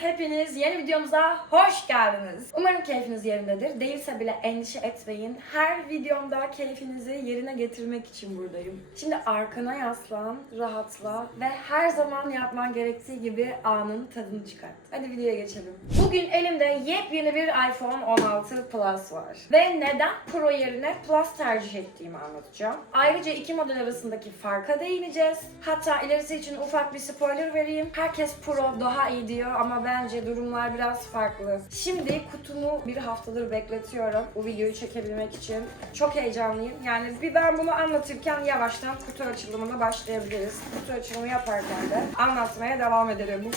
hepiniz yeni videomuza hoş geldiniz. Umarım keyfiniz yerindedir. Değilse bile endişe etmeyin. Her videomda keyfinizi yerine getirmek için buradayım. Şimdi arkana yaslan, rahatla ve her zaman yapman gerektiği gibi anın tadını çıkart. Hadi videoya geçelim. Bugün elimde yepyeni bir iPhone 16 Plus var. Ve neden Pro yerine Plus tercih ettiğimi anlatacağım. Ayrıca iki model arasındaki farka değineceğiz. Hatta ilerisi için ufak bir spoiler vereyim. Herkes Pro daha iyi diyor ama bence durumlar biraz farklı. Şimdi kutumu bir haftadır bekletiyorum bu videoyu çekebilmek için. Çok heyecanlıyım. Yani ben bunu anlatırken yavaştan kutu açılımına başlayabiliriz. Kutu açılımı yaparken de anlatmaya devam ederim.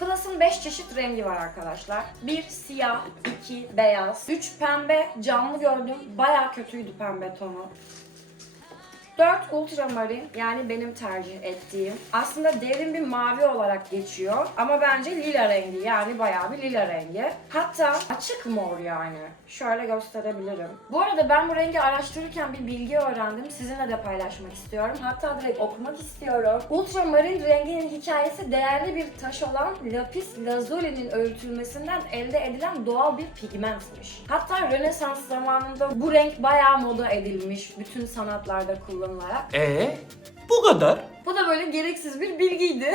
Plus'ın 5 çeşit rengi var arkadaşlar. 1 siyah, 2 beyaz, 3 pembe, camlı gördüm. Bayağı kötüydü pembe tonu. 4 ultramarine, yani benim tercih ettiğim. Aslında derin bir mavi olarak geçiyor ama bence lila rengi, yani bayağı bir lila rengi. Hatta açık mor yani. Şöyle gösterebilirim. Bu arada ben bu rengi araştırırken bir bilgi öğrendim. Sizinle de paylaşmak istiyorum. Hatta direkt okumak istiyorum. Ultramarine renginin hikayesi değerli bir taş olan lapis lazuli'nin öğütülmesinden elde edilen doğal bir pigmentmiş. Hatta Rönesans zamanında bu renk bayağı moda edilmiş. Bütün sanatlarda kullanılmış. Bu kadar. Bu da böyle gereksiz bir bilgiydi.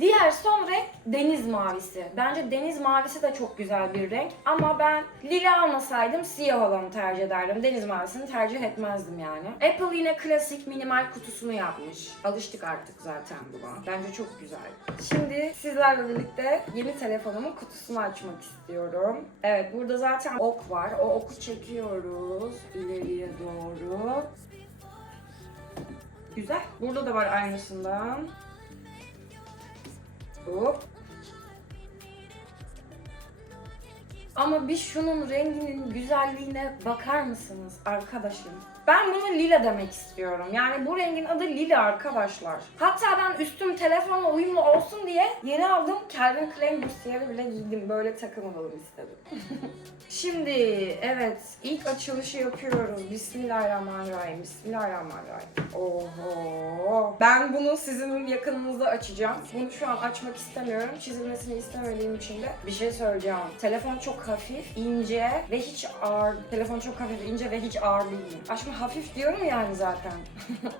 Diğer son renk deniz mavisi. Bence deniz mavisi de çok güzel bir renk ama ben lila almasaydım siyah olanı tercih ederdim. Deniz mavisini tercih etmezdim yani. Apple yine klasik minimal kutusunu yapmış. Alıştık artık zaten buna. Bence çok güzel. Şimdi sizlerle birlikte yeni telefonumun kutusunu açmak istiyorum. Evet, burada zaten ok var. O oku çekiyoruz ileriye doğru. Güzel. Burada da var aynısından. Hop. Ama bir şunun renginin güzelliğine bakar mısınız arkadaşım? Ben bunu lila demek istiyorum. Yani bu rengin adı lila arkadaşlar. Hatta ben üstüm telefonla uyumlu olsun diye yeni aldığım Calvin Klein bursiyeri bile giydim. Böyle takılmalım istedim. Şimdi evet, ilk açılışı yapıyoruz. Bismillahirrahmanirrahim. Bismillahirrahmanirrahim. Oho. Ben bunu sizin yakınınızda açacağım. Bunu şu an açmak istemiyorum. Çizilmesini istemediğim için de bir şey söyleyeceğim. Telefon çok hafif, ince ve hiç ağır. Telefon çok hafif, ince ve hiç ağır değil. Aşkım hafif diyorum yani zaten.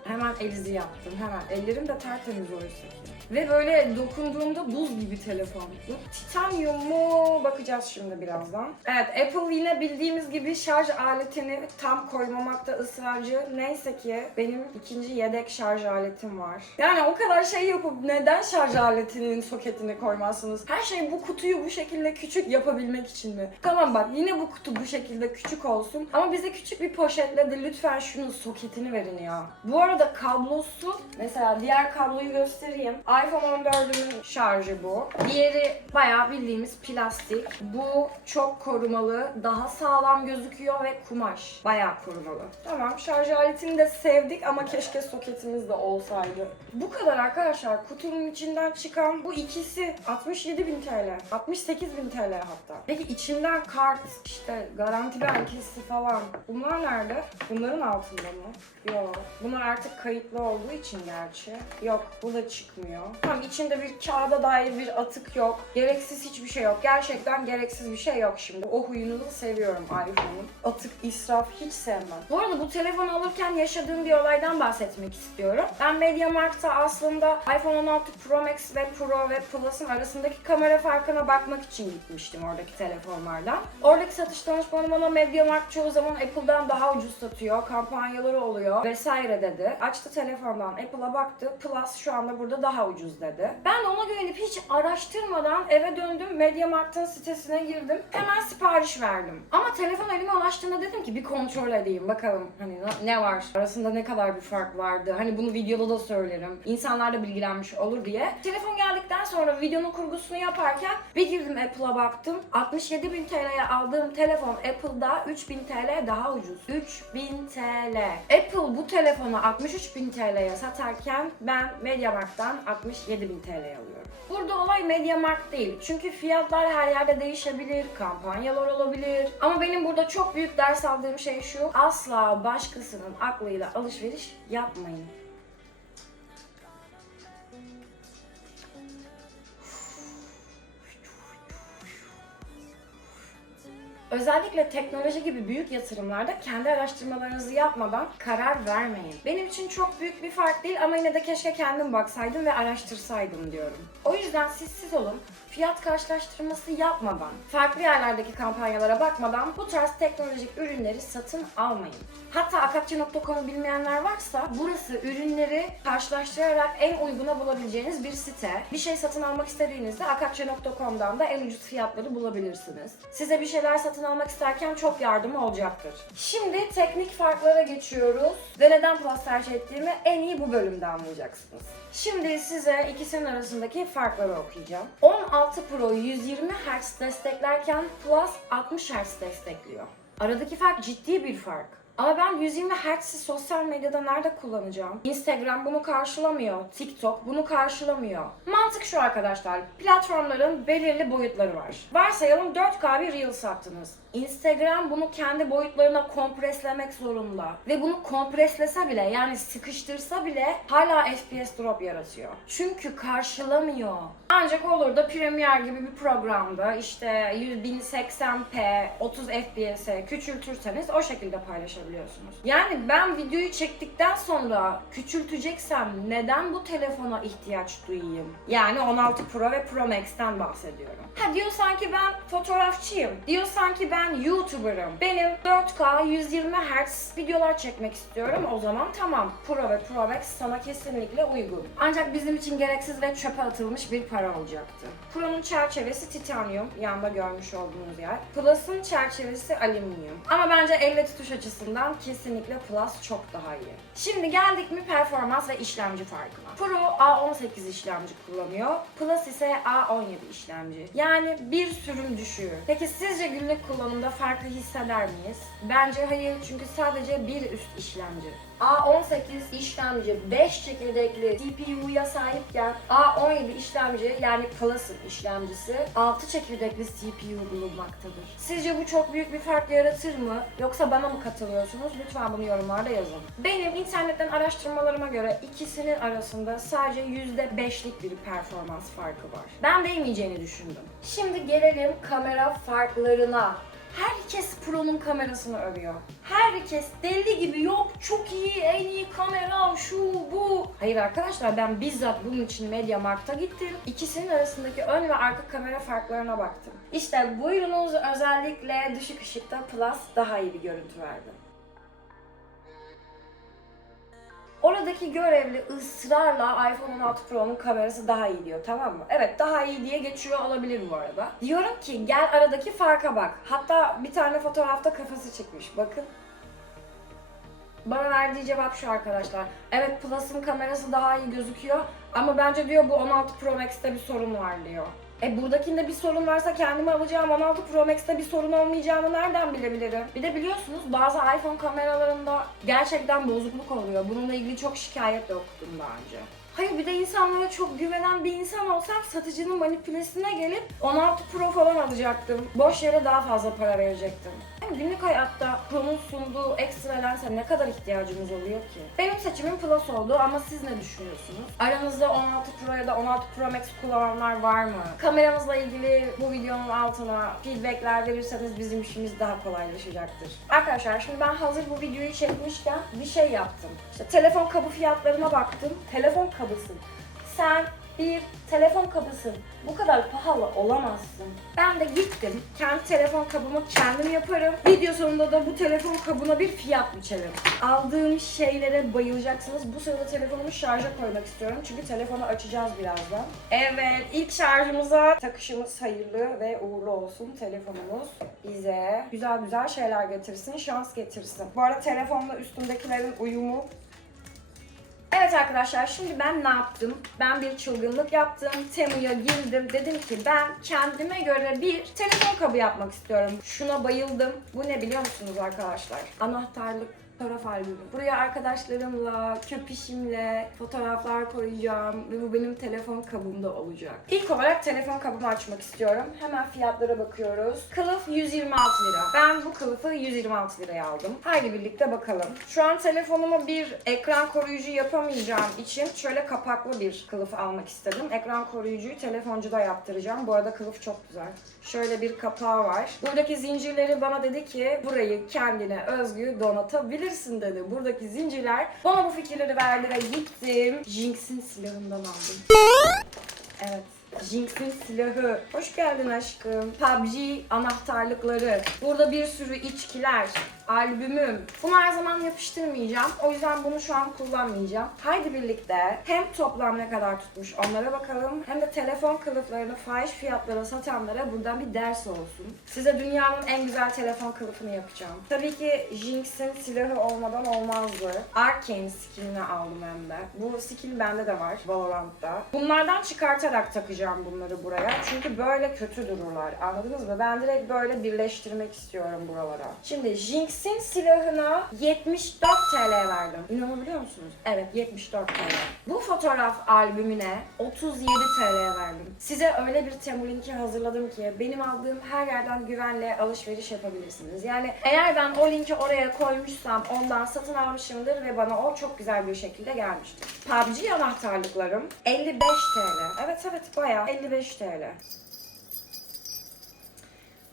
Hemen elizi yaptım, hemen. Ellerim de tertemiz oysa ki. Ve böyle dokunduğumda buz gibi telefon. Bu titanyum mu? Bakacağız şimdi birazdan. Evet, Apple yine bildiğimiz gibi şarj aletini tam koymamakta ısrarcı. Neyse ki benim ikinci yedek şarj aletim var. Yani o kadar şey yapıp neden şarj aletinin soketini koymazsınız? Her şey bu kutuyu bu şekilde küçük yapabilmek için mi? Tamam bak, yine bu kutu bu şekilde küçük olsun. Ama bize küçük bir poşetle de lütfen şunun soketini verin ya. Bu arada kablosu, mesela diğer kabloyu göstereyim. iPhone 14'ün şarjı bu. Diğeri bayağı bildiğimiz plastik. Bu çok korumalı, daha sağlam gözüküyor ve kumaş. Bayağı korumalı. Tamam, şarj aletini de sevdik ama keşke soketimiz de olsaydı. Bu kadar arkadaşlar. Kutunun içinden çıkan bu ikisi 67.000 TL. 68.000 TL hatta. Peki içinden kart, işte garanti belgesi falan. Bunlar nerede? Bunların altında mı? Yok. Bunlar artık kayıtlı olduğu için gerçi. Yok, bu da çıkmıyor. Tamam, içinde bir kağıda dair bir atık yok. Gereksiz hiçbir şey yok. Gerçekten gereksiz bir şey yok şimdi. O huyunu da seviyorum iPhone'un. Atık, israf hiç sevmem. Bu arada bu telefonu alırken yaşadığım bir olaydan bahsetmek istiyorum. Ben MediaMarkt'ta aslında iPhone 16 Pro Max ve Pro ve Plus'ın arasındaki kamera farkına bakmak için gitmiştim oradaki telefonlardan. Oradaki satış danışmanı bana MediaMarkt çoğu zaman Apple'dan daha ucuz satıyor, kampanyaları oluyor vesaire dedi. Açtı telefondan, Apple'a baktı. Plus şu anda burada daha ucuz dedi. Ben de ona güvenip hiç araştırmadan eve döndüm. MediaMarkt'ın sitesine girdim. Hemen sipariş verdim. Ama telefon elime ulaştığında dedim ki bir kontrol edeyim. Bakalım hani ne var? Arasında ne kadar bir fark vardı? Hani bunu videoda da söylerim. İnsanlar da bilgilenmiş olur diye. Telefon geldikten sonra videonun kurgusunu yaparken bir girdim Apple'a baktım. 67.000 TL'ye aldığım telefon Apple'da 3.000 TL daha ucuz. 3.000 TL. Apple bu telefonu 63.000 TL'ye satarken ben MediaMarkt'tan 67.000 TL'ye alıyorum. Burada olay MediaMarkt değil. Çünkü fiyatlar her yerde değişebilir, kampanyalar olabilir. Ama benim burada çok büyük ders aldığım şey şu: asla başkasının aklıyla alışveriş yapmayın. Özellikle teknoloji gibi büyük yatırımlarda kendi araştırmalarınızı yapmadan karar vermeyin. Benim için çok büyük bir fark değil ama yine de keşke kendim baksaydım ve araştırsaydım diyorum. O yüzden siz olun, fiyat karşılaştırması yapmadan, farklı yerlerdeki kampanyalara bakmadan bu tarz teknolojik ürünleri satın almayın. Hatta akakçe.com'u bilmeyenler varsa burası ürünleri karşılaştırarak en uyguna bulabileceğiniz bir site. Bir şey satın almak istediğinizde akakçe.com'dan da en ucuz fiyatları bulabilirsiniz. Size bir şeyler satın almak isterken çok yardımı olacaktır. Şimdi teknik farklara geçiyoruz ve neden Plus tercih ettiğimi en iyi bu bölümde anlayacaksınız. Şimdi size ikisinin arasındaki farkları okuyacağım. 16 Pro 120 Hz desteklerken Plus 60 Hz destekliyor. Aradaki fark ciddi bir fark. Ama ben 120 Hz'i sosyal medyada nerede kullanacağım? Instagram bunu karşılamıyor, TikTok bunu karşılamıyor. Mantık şu arkadaşlar, platformların belirli boyutları var. Varsayalım 4K bir Reels attınız. Instagram bunu kendi boyutlarına kompreslemek zorunda. Ve bunu kompreslese bile, yani sıkıştırsa bile hala FPS drop yaratıyor. Çünkü karşılamıyor. Ancak olur da Premiere gibi bir programda işte 1080p 30 FPS'e küçültürseniz o şekilde paylaşabiliyorsunuz. Yani ben videoyu çektikten sonra küçülteceksem neden bu telefona ihtiyaç duyayım? Yani 16 Pro ve Pro Max'ten bahsediyorum. Ha diyorsan ki ben fotoğrafçıyım. Diyorsan ki ben YouTuber'ım. Benim 4K 120 Hz videolar çekmek istiyorum. O zaman tamam. Pro ve Pro Max sana kesinlikle uygun. Ancak bizim için gereksiz ve çöpe atılmış bir para olacaktı. Pro'nun çerçevesi titanyum, yanda görmüş olduğunuz yer. Plus'ın çerçevesi alüminyum. Ama bence elle tutuş açısından kesinlikle Plus çok daha iyi. Şimdi geldik mi performans ve işlemci farkına. Pro A18 işlemci kullanıyor. Plus ise A17 işlemci. Yani bir sürüm düşüğü. Peki sizce günlük kullanımda farkı hisseder miyiz? Bence hayır, çünkü sadece bir üst işlemci. A18 işlemci 5 çekirdekli CPU'ya sahipken A17 işlemci, yani Plus'ın işlemcisi 6 çekirdekli CPU bulunmaktadır. Sizce bu çok büyük bir fark yaratır mı? Yoksa bana mı katılıyorsunuz? Lütfen bunu yorumlarda yazın. Benim internetten araştırmalarıma göre ikisinin arasında sadece %5'lik bir performans farkı var. Ben değmeyeceğini düşündüm. Şimdi gelelim kamera farklarına. Herkes Pro'nun kamerasını övüyor. Herkes deli gibi, yok çok iyi, en iyi kamera, şu bu. Hayır arkadaşlar, ben bizzat bunun için MediaMarkt'a gittim. İkisinin arasındaki ön ve arka kamera farklarına baktım. İşte buyurunuz, özellikle düşük ışıkta Plus daha iyi bir görüntü verdi. Oradaki görevli ısrarla iPhone 16 Pro'nun kamerası daha iyi diyor, tamam mı? Evet, daha iyi diye geçiyor olabilir bu arada. Diyorum ki gel aradaki farka bak. Hatta bir tane fotoğrafta kafası çıkmış, bakın. Bana verdiği cevap şu arkadaşlar. Evet, Plus'ın kamerası daha iyi gözüküyor ama bence diyor bu 16 Pro Max'te bir sorun var diyor. Buradakinde bir sorun varsa kendime alacağım 16 Pro Max'te bir sorun olmayacağını nereden bilebilirim? Bir de biliyorsunuz bazı iPhone kameralarında gerçekten bozukluk oluyor. Bununla ilgili çok şikayet de okudum daha önce. Hayır, bir de insanlara çok güvenen bir insan olsam satıcının manipülesine gelip 16 Pro falan alacaktım. Boş yere daha fazla para verecektim. Yani günlük hayatta Pro'nun sunduğu ekstra lense ne kadar ihtiyacımız oluyor ki? Benim seçimim Plus oldu ama siz ne düşünüyorsunuz? Aranızda 16 Pro ya da 16 Pro Max kullananlar var mı? Kameramızla ilgili bu videonun altına feedbackler verirseniz bizim işimiz daha kolaylaşacaktır. Arkadaşlar şimdi ben hazır bu videoyu çekmişken bir şey yaptım. İşte telefon kabı fiyatlarına baktım. Telefon kabısın. Sen bir telefon kabısın. Bu kadar pahalı olamazsın. Ben de gittim. Kendi telefon kabımı kendim yaparım. Video sonunda da bu telefon kabına bir fiyat biçerim. Aldığım şeylere bayılacaksınız. Bu sırada telefonumu şarja koymak istiyorum. Çünkü telefonu açacağız birazdan. Evet, ilk şarjımıza takışımız hayırlı ve uğurlu olsun. Telefonumuz bize güzel güzel şeyler getirsin, şans getirsin. Bu arada telefonla üstümdekilerin uyumu. Evet arkadaşlar, şimdi ben ne yaptım? Ben bir çılgınlık yaptım. Temu'ya girdim. Dedim ki ben kendime göre bir telefon kabı yapmak istiyorum. Şuna bayıldım. Bu ne biliyor musunuz arkadaşlar? Anahtarlık Fotoğraf albümü. Buraya arkadaşlarımla, köpişimle fotoğraflar koyacağım ve bu benim telefon kabımda olacak. İlk olarak telefon kabımı açmak istiyorum. Hemen fiyatlara bakıyoruz. Kılıf 126 lira. Ben bu kılıfı 126 liraya aldım. Haydi birlikte bakalım. Şu an telefonuma bir ekran koruyucu yapamayacağım için şöyle kapaklı bir kılıf almak istedim. Ekran koruyucuyu telefoncuda yaptıracağım. Bu arada kılıf çok güzel. Şöyle bir kapağı var. Buradaki zincirleri bana dedi ki burayı kendine özgü donatabilirsin dedi. Buradaki zincirler bana bu fikirleri verdi ve gittim Jinx'in silahından aldım. Evet. Jinx'in silahı. Hoş geldin aşkım. PUBG anahtarlıkları. Burada bir sürü içkiler. Albümüm. Bunu her zaman yapıştırmayacağım. O yüzden bunu şu an kullanmayacağım. Haydi birlikte hem toplam ne kadar tutmuş onlara bakalım. Hem de telefon kılıflarını fahiş fiyatlara satanlara buradan bir ders olsun. Size dünyanın en güzel telefon kılıfını yapacağım. Tabii ki Jinx'in silahı olmadan olmazdı. Arcane skinini aldım hem de. Bu skin bende de var Valorant'ta. Bunlardan çıkartarak takacağım bunları buraya. Çünkü böyle kötü dururlar. Anladınız mı? Ben direkt böyle birleştirmek istiyorum buralara. Şimdi Jinx'in silahına 74 TL verdim. İnanabiliyor musunuz? Evet, 74 TL. Bu fotoğraf albümüne 37 TL verdim. Size öyle bir Temu linki hazırladım ki benim aldığım her yerden güvenle alışveriş yapabilirsiniz. Yani eğer ben o linki oraya koymuşsam ondan satın almışımdır ve bana o çok güzel bir şekilde gelmiştir. PUBG anahtarlıklarım 55 TL. Evet bayağı 55 TL.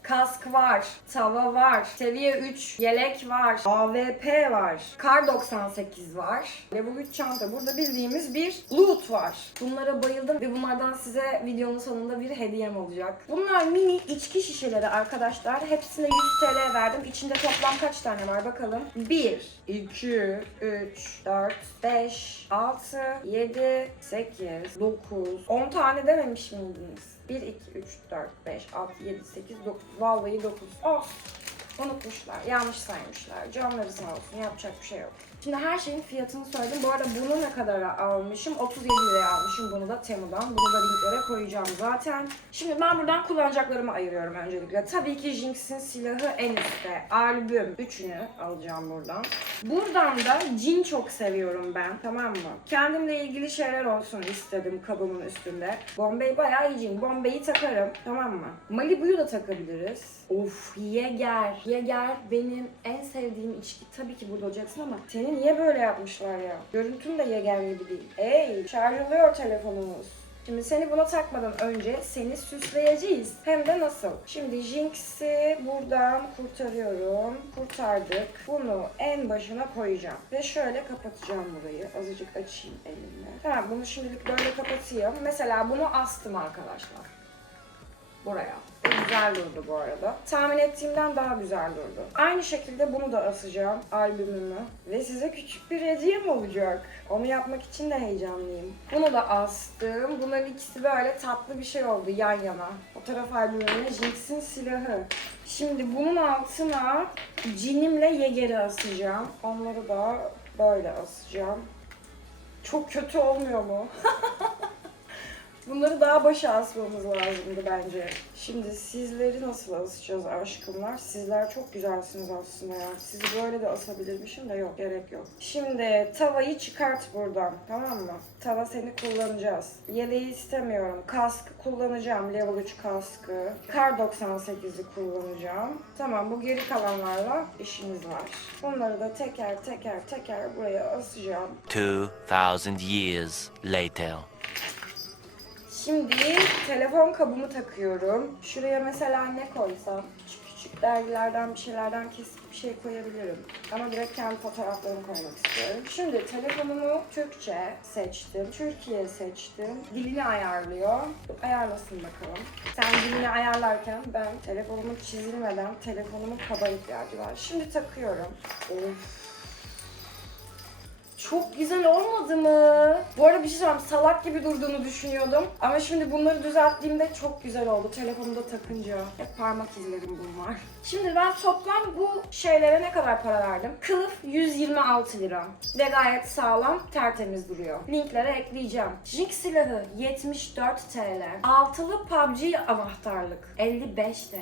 Kask var, tava var, seviye 3 yelek var, AWP var, Kar 98 var, Level 3 çanta. Burada bildiğimiz bir loot var. Bunlara bayıldım ve bunlardan size videonun sonunda bir hediyem olacak. Bunlar mini içki şişeleri arkadaşlar. Hepsine 100 TL verdim. İçinde toplam kaç tane var bakalım. 1, 2, 3, 4, 5, 6, 7, 8, 9, 10 tane dememiş miydiniz? 1, 2, 3, 4, 5, 6, 7, 8, 9. Vallahi 9. Olsun. Unutmuşlar. Yanlış saymışlar. Canları sağ olsun. Yapacak bir şey yok. Şimdi her şeyin fiyatını söyledim. Bu arada bunu ne kadara almışım? 37 liraya almışım bunu da Temu'dan. Bunu da linklere koyacağım zaten. Şimdi ben buradan kullanacaklarımı ayırıyorum öncelikle. Tabii ki Jinx'in silahı en üstte. Albüm. Üçünü alacağım buradan. Buradan da cin çok seviyorum ben. Tamam mı? Kendimle ilgili şeyler olsun istedim kabımın üstünde. Bombay bayağı iyi cin. Bombay'i takarım. Tamam mı? Malibu'yu da takabiliriz. Of, Jäger. Jäger benim en sevdiğim içki. Tabii ki burada olacaksın ama seni niye böyle yapmışlar ya? Görüntün de Jäger gibi değil. Ey, şarj oluyor telefonumuz. Şimdi seni buna takmadan önce seni süsleyeceğiz. Hem de nasıl? Şimdi Jinx'i buradan kurtarıyorum. Kurtardık. Bunu en başına koyacağım. Ve şöyle kapatacağım burayı. Azıcık açayım elimle. Tamam, bunu şimdilik böyle kapatayım. Mesela bunu astım arkadaşlar. Buraya. Güzel durdu bu arada. Tahmin ettiğimden daha güzel durdu. Aynı şekilde bunu da asacağım, albümümü. Ve size küçük bir hediyem olacak. Onu yapmak için de heyecanlıyım. Bunu da astım. Bunların ikisi böyle tatlı bir şey oldu yan yana. Fotoğraf albümüne Jinx'in silahı. Şimdi bunun altına cinimle Jäger'i asacağım. Onları da böyle asacağım. Çok kötü olmuyor mu? Bunları daha başa asmamız lazımdı bence. Şimdi sizleri nasıl asacağız aşkımlar? Sizler çok güzelsiniz aslında ya. Sizi böyle de asabilirmişim de yok, gerek yok. Şimdi tavayı çıkart buradan, tamam mı? Tava seni kullanacağız. Yeleği istemiyorum. Kaskı kullanacağım. Level 3 kaskı. Kar 98'i kullanacağım. Tamam, bu geri kalanlarla işimiz var. Bunları da teker teker buraya asacağım. 2000 years later. Şimdi telefon kabımı takıyorum. Şuraya mesela ne koysam? Küçük dergilerden bir şeylerden kesip bir şey koyabilirim. Ama direkt kendi fotoğraflarımı koymak istiyorum. Şimdi telefonumu Türkçe seçtim. Türkiye seçtim. Dilini ayarlıyor. Ayarlasın bakalım. Sen dilini ayarlarken ben telefonumun çizilmeden telefonumun kaba ihtiyacı var. Şimdi takıyorum. Of. Çok güzel olmadı mı? Bu arada bir şey söyleyeyim, salak gibi durduğunu düşünüyordum. Ama şimdi bunları düzelttiğimde çok güzel oldu. Telefonumda takınca. Hep parmak izlerim bunlar. Şimdi ben toplam bu şeylere ne kadar para verdim? Kılıf 126 lira. Ve gayet sağlam, tertemiz duruyor. Linklere ekleyeceğim. Jinx silahı 74 TL. Altılı PUBG anahtarlık 55 TL.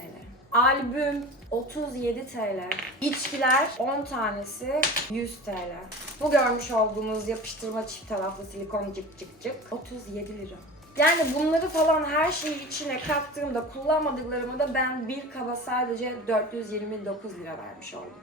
Albüm 37 TL. İçkiler 10 tanesi 100 TL. Bu görmüş olduğunuz yapıştırma çift taraflı silikon cık cık cık 37 lira. Yani bunları falan her şeyi içine kattığımda kullanmadıklarımı da ben bir kaba sadece 429 lira vermiş oldum.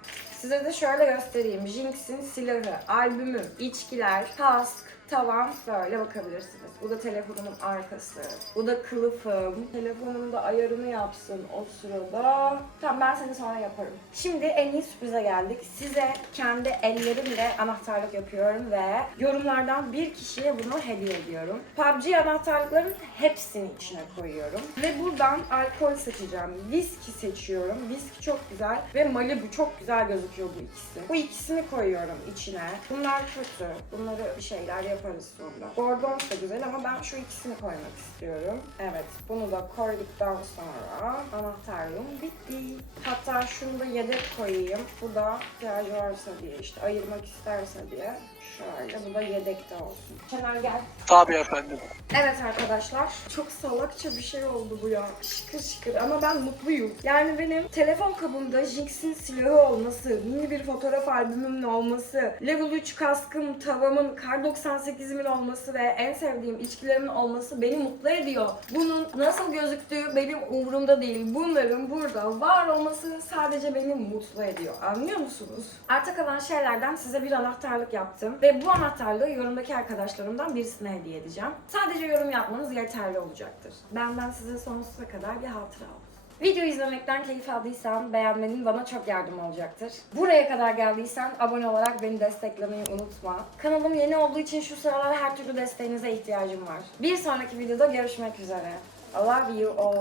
Size de şöyle göstereyim. Jinx'in silahı, albümü, içkiler, kask, tavan böyle bakabilirsiniz. Bu da telefonumun arkası. Bu da kılıfım. Telefonumun da ayarını yapsın o sırada. Tamam ben seni sonra yaparım. Şimdi en iyi sürprize geldik. Size kendi ellerimle anahtarlık yapıyorum ve yorumlardan bir kişiye bunu hediye ediyorum. PUBG anahtarlıkların hepsini içine koyuyorum. Ve buradan alkol seçeceğim. Viski seçiyorum. Viski çok güzel ve Malibu çok güzel gözüküyor bu ikisi. Bu ikisini koyuyorum içine. Bunlar kötü. Bunları bir şeyler yaparız sonra. Gordons da güzel ama ben şu ikisini koymak istiyorum. Evet, bunu da koyduktan sonra anahtarlığım bitti. Hatta şunu da yedek koyayım. Bu da ihtiyacı varsa diye, işte ayırmak isterse diye. Şöyle, bu da yedekte olsun. Kenan gel. Tabii efendim. Evet arkadaşlar, çok salakça bir şey oldu bu ya. Şıkır şıkır ama ben mutluyum. Yani benim telefon kabımda Jinx'in silahı olması, mini bir fotoğraf albümümün olması, Level 3 kaskım, tavamın, Kar 98'imin olması ve en sevdiğim içkilerimin olması beni mutlu ediyor. Bunun nasıl gözüktüğü benim umurumda değil. Bunların burada var olması sadece beni mutlu ediyor. Anlıyor musunuz? Arta kalan şeylerden size bir anahtarlık yaptım. Ve bu anahtarlığı yorumdaki arkadaşlarımdan birisine hediye edeceğim. Sadece yorum yapmanız yeterli olacaktır. Benden size sonsuza kadar bir hatıra olsun. Video izlemekten keyif aldıysan beğenmenin bana çok yardım olacaktır. Buraya kadar geldiysen abone olarak beni desteklemeyi unutma. Kanalım yeni olduğu için şu sıralar her türlü desteğinize ihtiyacım var. Bir sonraki videoda görüşmek üzere. I love you all.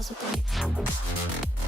Girls with their